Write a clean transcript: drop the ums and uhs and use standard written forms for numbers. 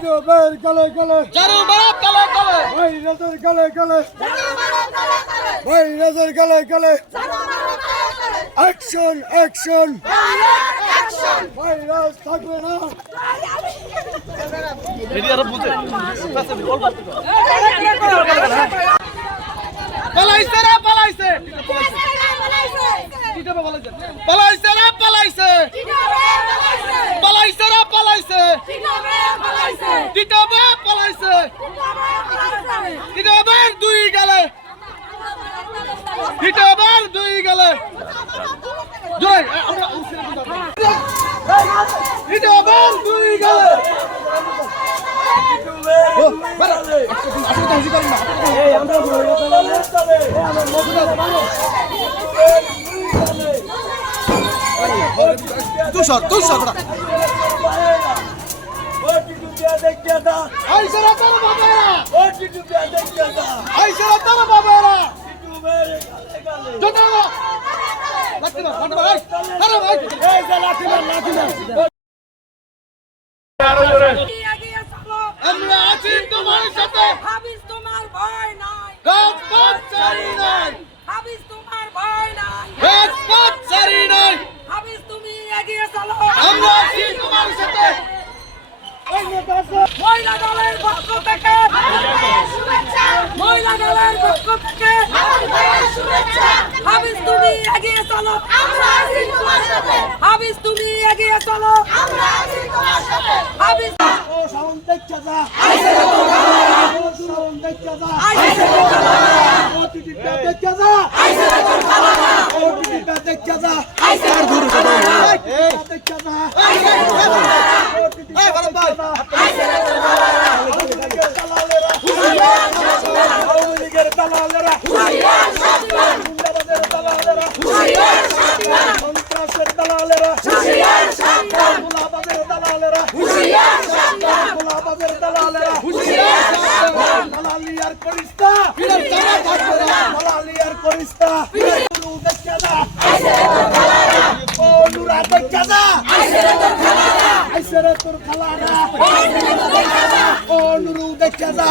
টিটোবের গলে গলে ঝাড়ু মারো গলে গলে ভাইরাসের গলে গলে ভাইরাসের গলে গলে অ্যাকশন অ্যাকশন ভাইরাস থাকবে না। পালাইছে রে পালাইছে পালাইছে রে পালাইছে পালাইছে রে পালাইছে টিটোবে পালাইছে টিটোবের দুই গেলে টিটোবের দুই গেলে জয় আমরা টিটোবের দুই গেলে তুষার তুষার আইসরা তোর বাবারা আইসরা তোর বাবারা জোটা লাগতে না মারবা আই আরে ভাই এই যে লাঠি মার আমরা আছি তোমার সাথে হাবিজ তোমার ভয় নাই রাজপথ ছাড়ি নাই হাবিজ তোমার ভয় নাই রাজপথ ছাড়ি নাই হাবিজ তুমি এগিয়ে চলো আমরা আছি তোমার সাথে মহিলা দলের পক্ষ থেকে শুভেচ্ছা মহিলা দলের পক্ষ থেকে শুভেচ্ছা হাবিজ তুমি এগিয়ে চলো আমরা আছি তোমার সাথে হাবিজ তুমি এগিয়ে চলো আমরা আছি তোমার সাথে হাবিজ ও সাউন্ড দেখতে যা ও সাউন্ড দেখতে যা ও টিটিটা দেখতে যা ও টিটিটা দেখতে যা আর দূরে যাও এই দেখতে যা ও টিটিটা এই বলম ভাই আওয়ামী লীগের দালালেরা গুন্ডাবাজের দালালেরা সন্ত্রাসের দালালেরা গোলাবাজের দালালেরা গোলাবাজের দালালেরা দালালি আর করিস না দালালি আর করিস না নুরু দেখে যা ও নুরা দেখে যা আইসরে তোর খালারা ও নুরু দেখে যা